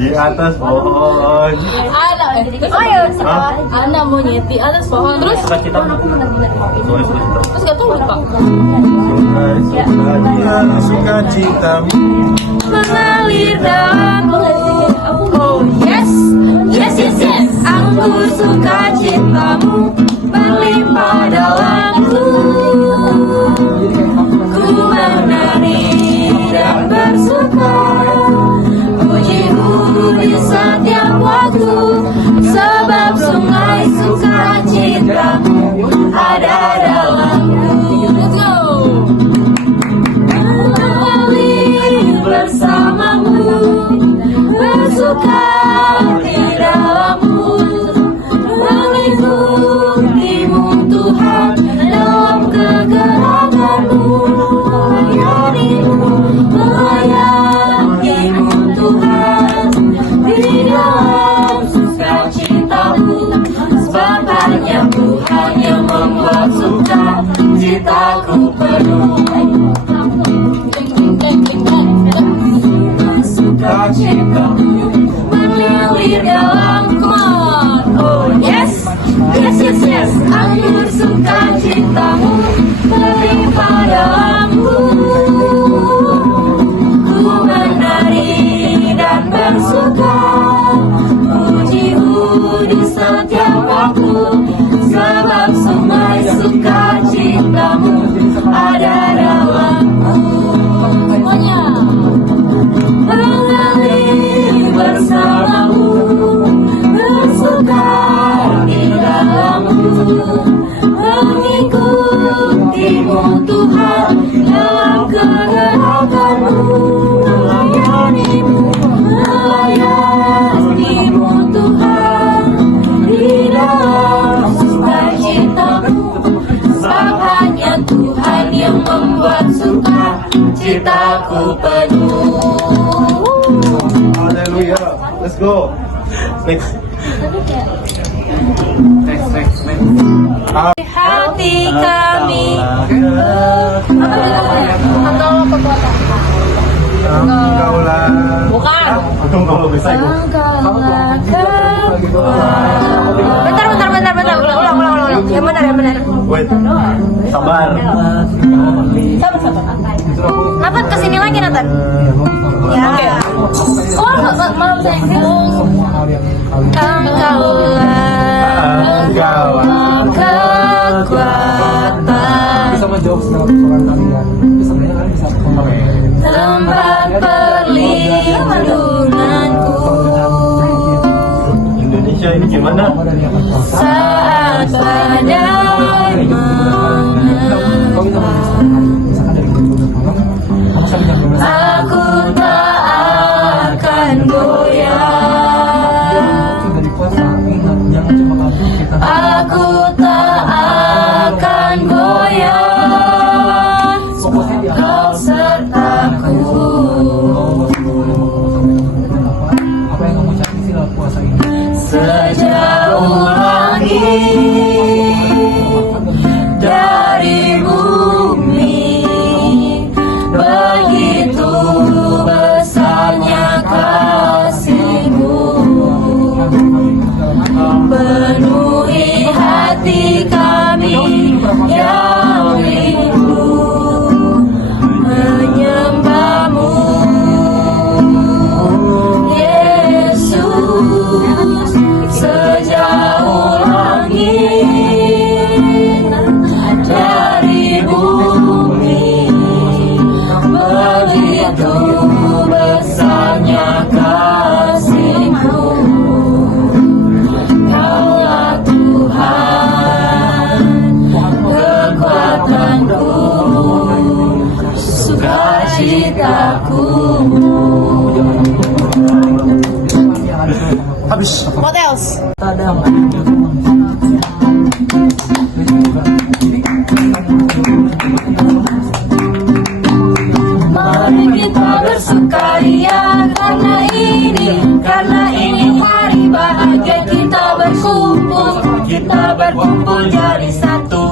Di atas pohon. Anak monyet di atas pohon. Terus Sukacita. terus gak tahu lupa. Sukacitamu Mengalir dalam oh yes, yes yes yes. Anggur sukacitamu berlimpah dalamku. Ku menari dan bersuka, pujimu di setiap waktu, sebab sungai sukacitamu ada dalamku. Let's go. Mengalir bersamamu, bersuka di dalammu, mengikutimu Tuhan dalam kegerakanmu, melayanimu Tuhan di dalam sukacitamu, sebab hanya Tuhan yang membuat sukacitaku penuh. Sukacitamu mengalir dalam kon. Oh yes, yes yes yes. Anggur sukacitamu berlimpah dalamku. Ku menari dan bersuka, pujimu di setiap waktu, sebab sungai sukacitamu ada dalamku. Semuanya. Mengalir bersamamu, bersuka di dalammu, mengikutimu Tuhan dalam kegerakanmu, melayanimu Tuhan di dalam sukacitamu, sebab hanya Tuhan yang membuat sukacitaku penuh. Haleluya. Let's go. Next. Hati kami atau kekuatan Engkaulah. bukan Untung kalau bisa itu. Engkaulah bentar ulang yang benar Wait. Sabar. Nathan kesini lagi Nathan ya oh malam sayang Engkaulah kekuatan bisa menjawab segala persoalan kalian. Tapi sebenarnya kalian bisa tempat perlindunganku Indonesia ini gimana? saat badai Kau bisa misalkan dari kamu sampai jam 12. aku tak akan goyah, Dari puasa ingat jangan cuma kabur kita. aku tak akan goyah, kau sertaku. Apa yang kamu cari sila puasa ini? Sejauh langit dari bumi, begitu besarnya kasih-Mu, penuhi hati kami yang rindu menyembah-Mu, Yesus. Sejauh langit dari bumi, begitu besarnya kasih-Mu, Kaulah Tuhan kekuatanku, sukacitaku. Habis. What else? Mari kita bersukaria karena ini hari bahagia, kita berkumpul jadi satu.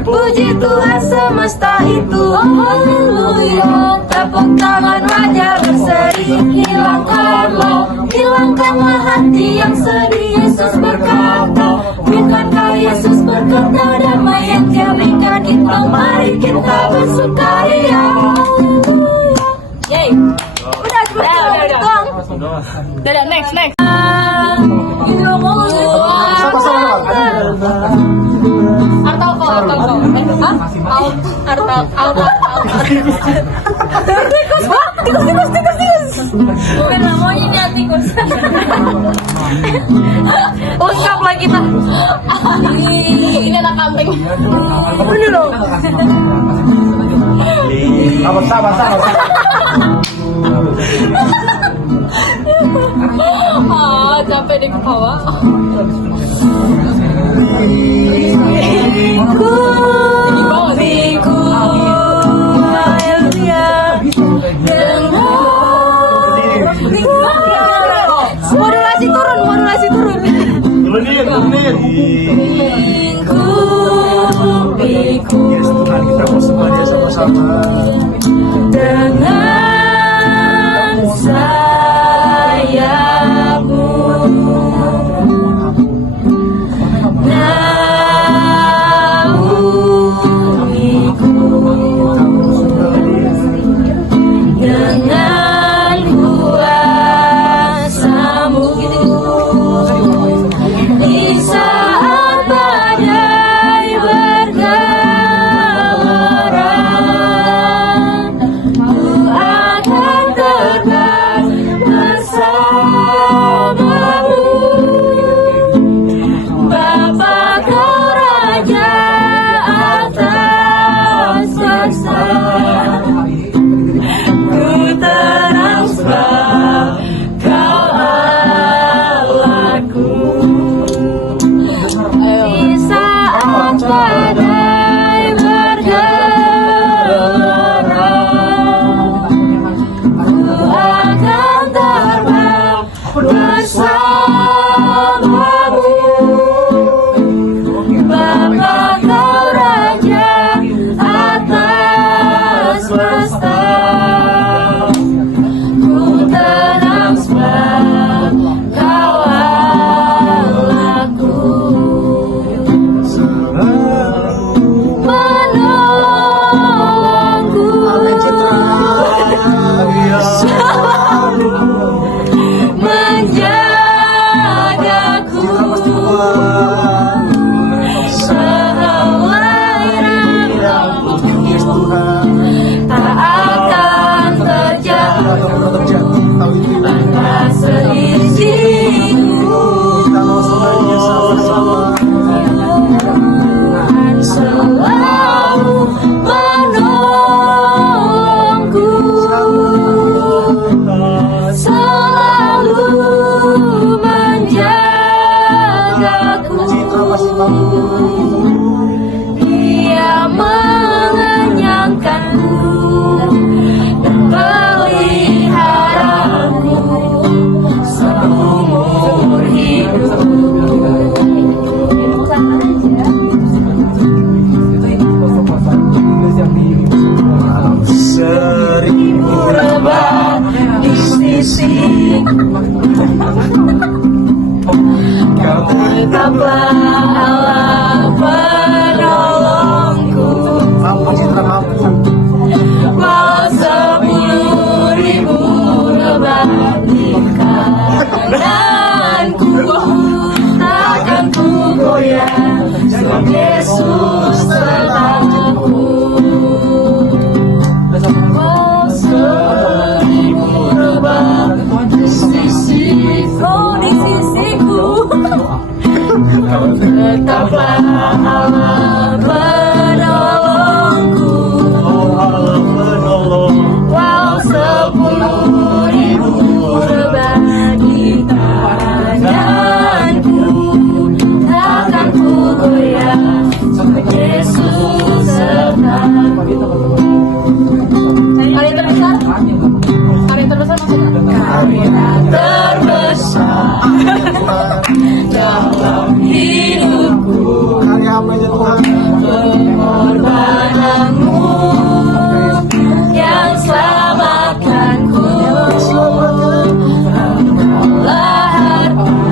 Puji Tuhan semesta itu. Haleluya. Tepuk tangan wajah berseri, hilangkan hati yang sedih Yesus berkata, bukankah Yesus berkata damai yang Dia berikan itu, mari kita bersukaria. Yeay. Udah doang. Udah next. Itu mau tikus. Bukan namanya tikus. Ungkap lah kita. Ini anak kambing. Ini loh. Sabar. Capek deh ketawa. Modulasi turun. Turunin. Yes, Tuhan, kita mau semuanya sama-sama. Dengan sayapmu naungiku, dengan kuasamu di saat badai bergelora, ku akan terbang bersamamu. Bapa Kau Raja atas kuasa, ku tenang sebab Kau Allahku. Di saat badai bergelora, ku akan terbang bersamamu. Bapa Kau Raja atas semesta, ku tenang sebab Kau Allahku. Menolongku, selalu menjagaku, sehelai rambutmu tak akan terjatuh pada seisiku. Tuhan selalu menolongku, selalu menjagaku. Dia mengenyangkanku dan peliharaku seumur hidup. Seribu Lebah di sisi, Kau tetaplah Allah penolongku. Walau 10.000 lebah di kananku, takkan ku goyah sebab Yesus sertaku. Walau 10.000 lebah di sisiku, Kau tetaplah Allah penolongku. Walau 10.000 lebah di tanganku, takkan ku goyah sebab Yesus sertaku. Karya terbesar maksudnya? Karya terbesar dalam hidupku, pengorbananmu yang selamatkanku. Engkaulah harta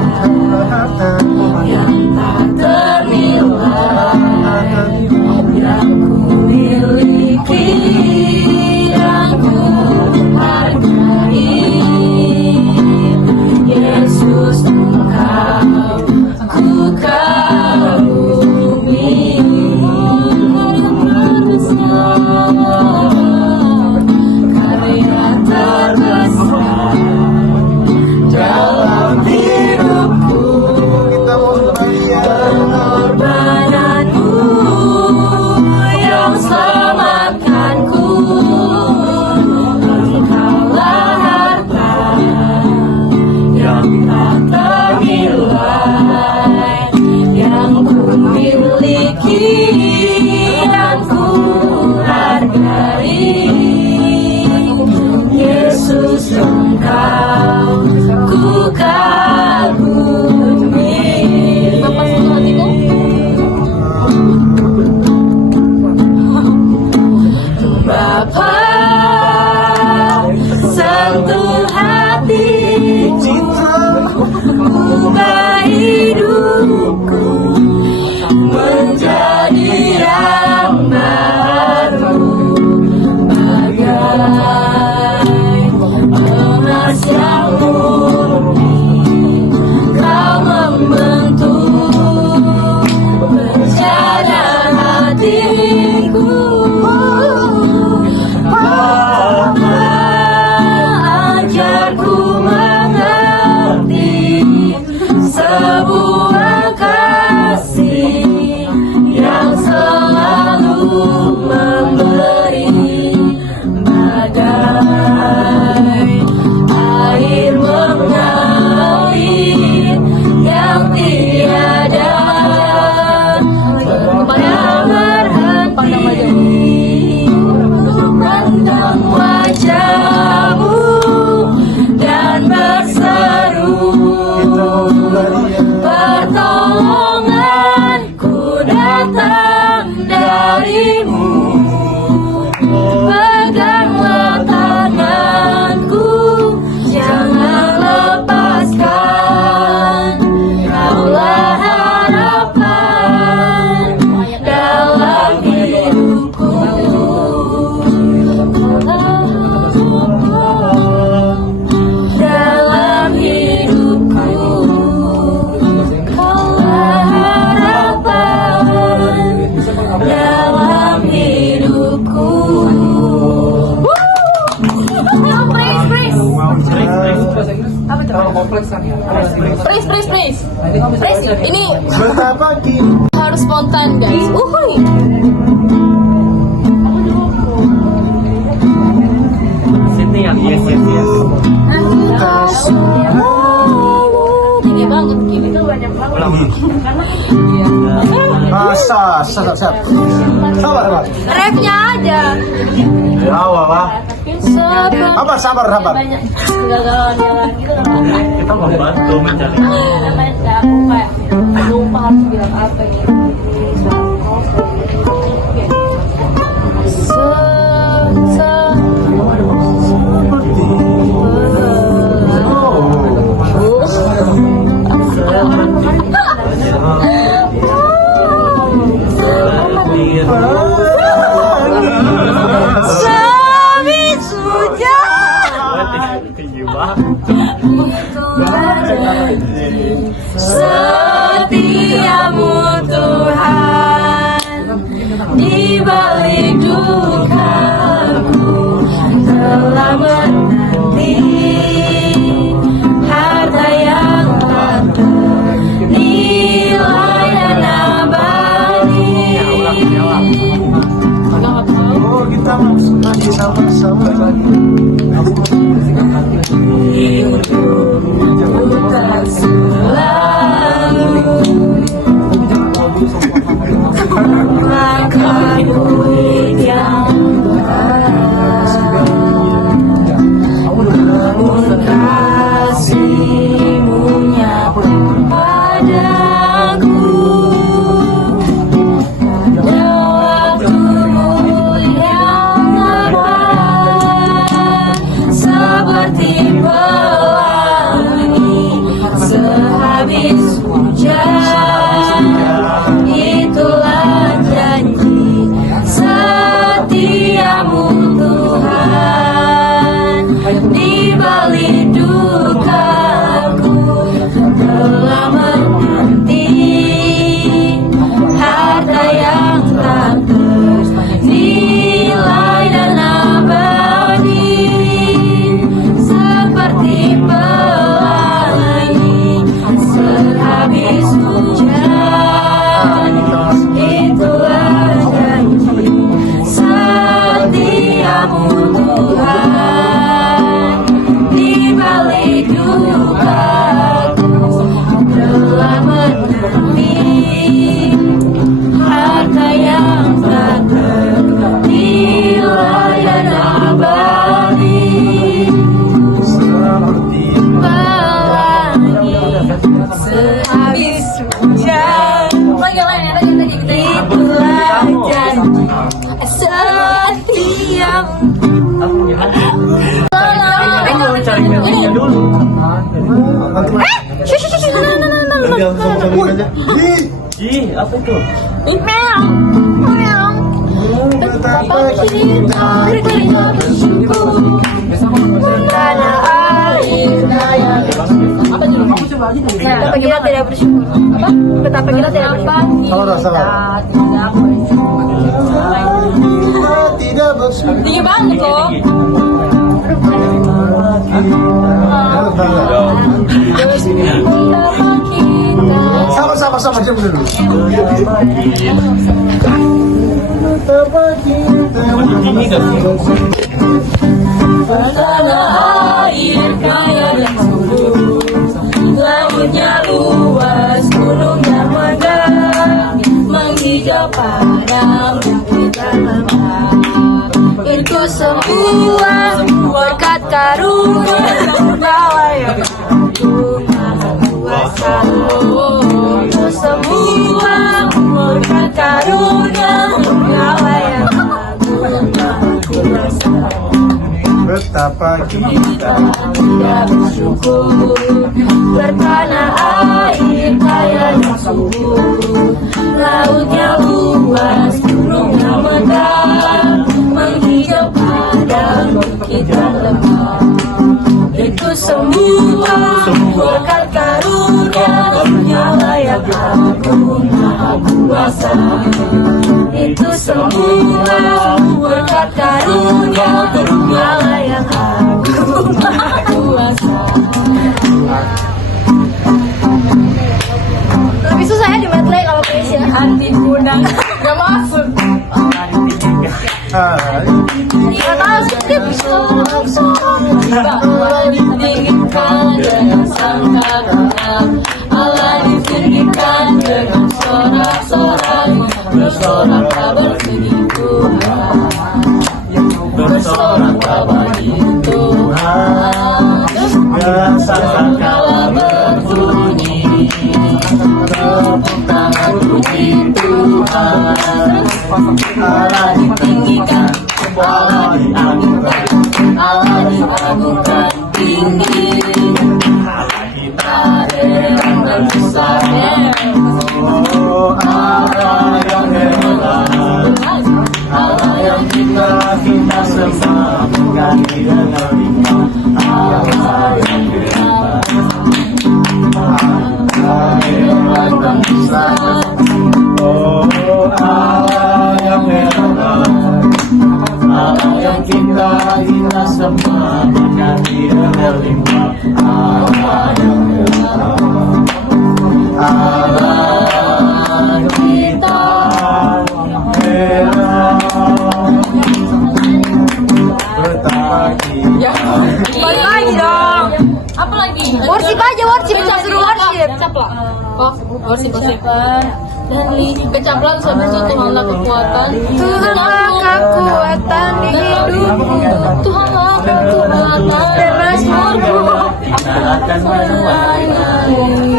menyentuh hatiku, ubah hidupku menjadi yang baru, bagai emas yang murni. Kau membentuk rencana hatiku, Bapa ajarku mengerti sebuah kasih yang selalu memberi, bagai air mengalir yang tiada pernah berhenti. Memandang wajahmu dan berseru, pertolonganku datang darimu. Peganglah tanganku, jangan lepaskan. Kaulah harapan dalam hidupku. Dalam hidupku, kaulah harapan dalam hidupku. Terlalu kompleks kan ya? Praise. Ini Betapa kini harus spontan, guys. Uhuy. Sini yang yes. Tinggi banget gini. Sabar. Refnya ada. Sabar. Sabar. Banyak kegagalan gitu kan. Kita membantu mencari. Namanya nggak lupa. Lupa harus bilang apa gitu. Setiamu Tuhan, di balik dukaku telah menanti harta yang tak ternilai dan abadi. Oh, kita masih sama-sama lagi. Bukan selalu makan duit yang namun kasih-Mu nyata padaku. Pada waktu-Mu yang lama, seperti pelangi sehabis hujan, itulah janji setiamu Tuhan. Di balik dukaku telah menanti harta yang tak ternilai dan abadi, seperti pelangi sehabis hujan, itulah janji setiamu Tuhan. Di balik Ini. dulu. Diam sama-sama aja. Ih, apa itu? Meong. Meong. Betapa kita bersyukur karena air daya. Apa dulu? Kamu coba aja dulu. Betapa kita tidak bersyukur. Apa? Betapa kita tidak bersyukur. Salah. Tidak bersyukur. Tidak bersyukur. Tinggi banget loh. Betapa kita. Sama jam dulu. Ini kan Tanah air kaya dan subur, lautnya luas, gunungnya megah, menghijau padang dan lembah. Itu semua berkat karunia Allah yang agung maha kuasa. Itu semua berkat karunia Allah yang agung maha kuasa. Betapa Kita tidak bersyukur bertanah air kaya dan subur, lautnya luas, gunungnya megah, menghijau padang bukit dan lembah. Itu semua berkat karunia Allah yang agung maha kuasa. Itu semua berkat karunia Allah yang agung maha kuasa. Lebih susah ya di medley kalau puisi ya. Andi Gunang gak masuk. Dia tahu setiap bahwa ditinggikan dengan sangka-sangka, Allah ditinggikan dengan sorak-sorai, bersorak kabar tinggi Tuhan, bersorak kabar tinggi Tuhan. Sangkakala berbunyi, tepuk tangan puji Tuhan. Allah ditinggikan, Allah diagungkan, Allah diagungkan tinggi. Kita dengan berbesar, Allah yang hebat, Allah yang kita sembah mengganti dengan limpah. Allah yang hebat, Allah yang besar. Oh Allah yang hebat, Allah yang kita sembah mengganti dengan limpah. Allah yang hebat, Allah kita hebat. Betapa kita. balik lagi dong. Apa lagi? Worship aja, worship. Suruh worship. Kecaplah. Oh, worship. Dan kecaplah sampai itu Tuhanlah kekuatan. Tuhanlah kekuatan di hidupku. Tuhanlah kekuatan dan mazmurku.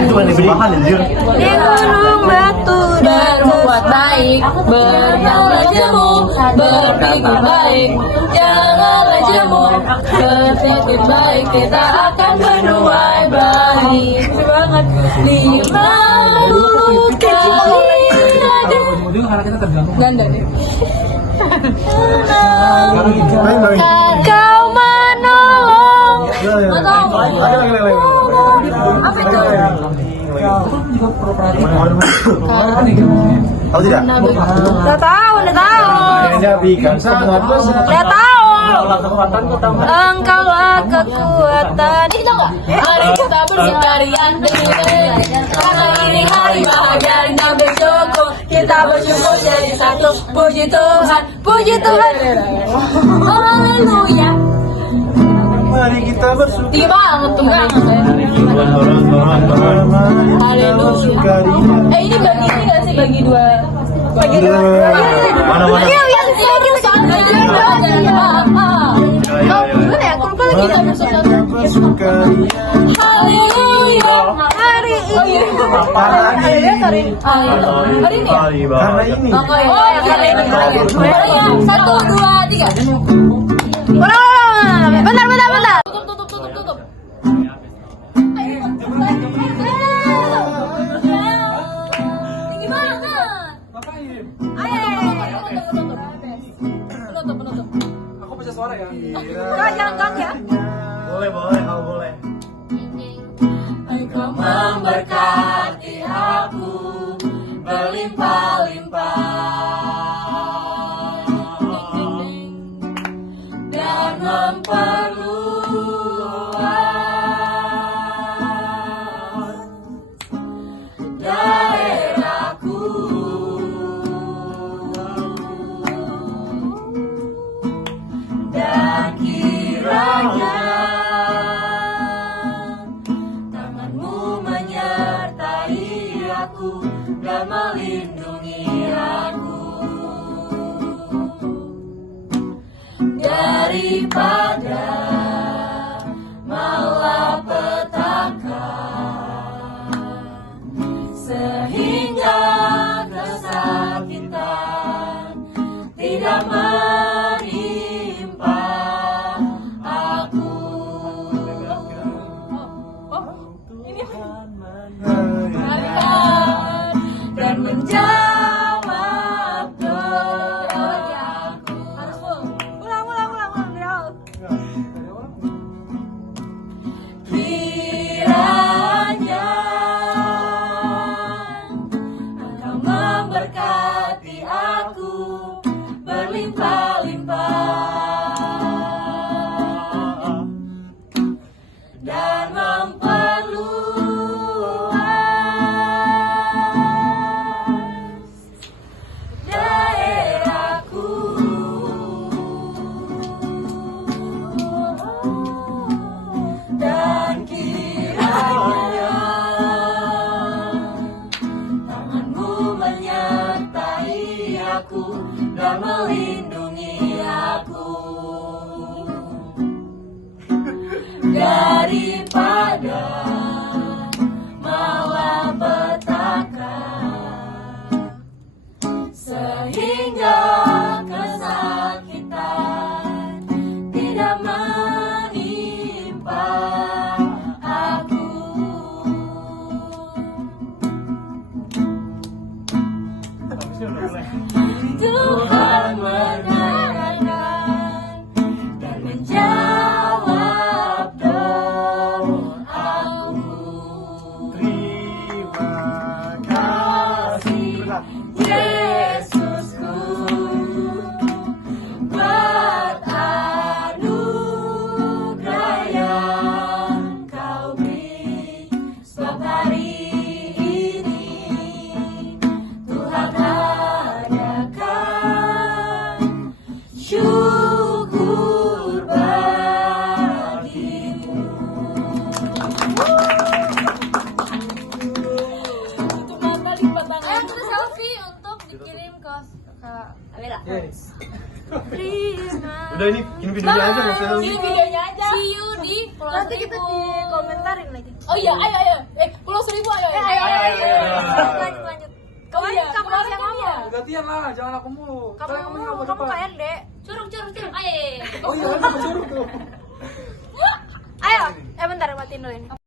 Itu kan diberi mahal anjir. Di gunung batu berbuat baik, berdamai jemu, berpikir baik, janganlah jemu, berpikir baik, kita akan bernuai baik. Banget 50 kali ada. Kemudian karena kita terganggu. Ganda deh. Main. Kau menolong. Apa itu? Aku juga pro-pro Tahu tidak? Udah tahu. Menjadikan sangat besar. Udah tahu. kekuatan kau tambah. Engkaulah kekuatan. Ini tau gak? Mari kita bersekalian karena ini hari bahagia dan bersyukur. Kita bersyukur jadi satu. Puji Tuhan, puji Tuhan. Haleluya. Mari kita bersyukur. Tinggi banget tuh kan? Haleluya. Ini bagi ini gak sih? Bagi dua. Bagi dua. Mana-mana. Iya, iya. Gimana ya? Aku lupa lagi kita bersyukur. Haleluya. Hari ini. Hari ini. Hari ini ya? Karena ini. Oh ya, karena ini. Satu, dua, tiga. Bentar. Tutup. boleh. Engkau memberkati aku berlimpah-limpah dan memperluas daerahku dan kiranya dan melindungi aku daripada malapetaka sehingga kesakitan tidak menimpa aku. Dan menjawab doaku. Ulang. Kiranya Engkau memberkati aku berlimpah-limpah dan dan kiranya tanganmu menyertai aku dan melindungi aku daripada malapetaka sehingga kesakitan tidak menimpa aku. Tuhan mendengarkan dan menjawab doaku. Terima kasih Yesusku buat anugerah yang Kau beri, sebab hari ini Tuhan adakan syukur bagimu. Ayo kita selfie untuk dikirim ke kamera. Terima. Udah ini videonya aja nggak usah. Ini videonya aja. See you di Pulau Nanti kita Seribu. dikomentarin lagi. Oh iya, ayo. Pulau Seribu ayo. Lanjut. Kemarin Kamu yang ngomong. Gantian lah, jangan aku mulu. Kamu KRD. Curug. Ayo. Oh iya, kan aku suruh tuh. Ayo, bentar matiin dulu ini.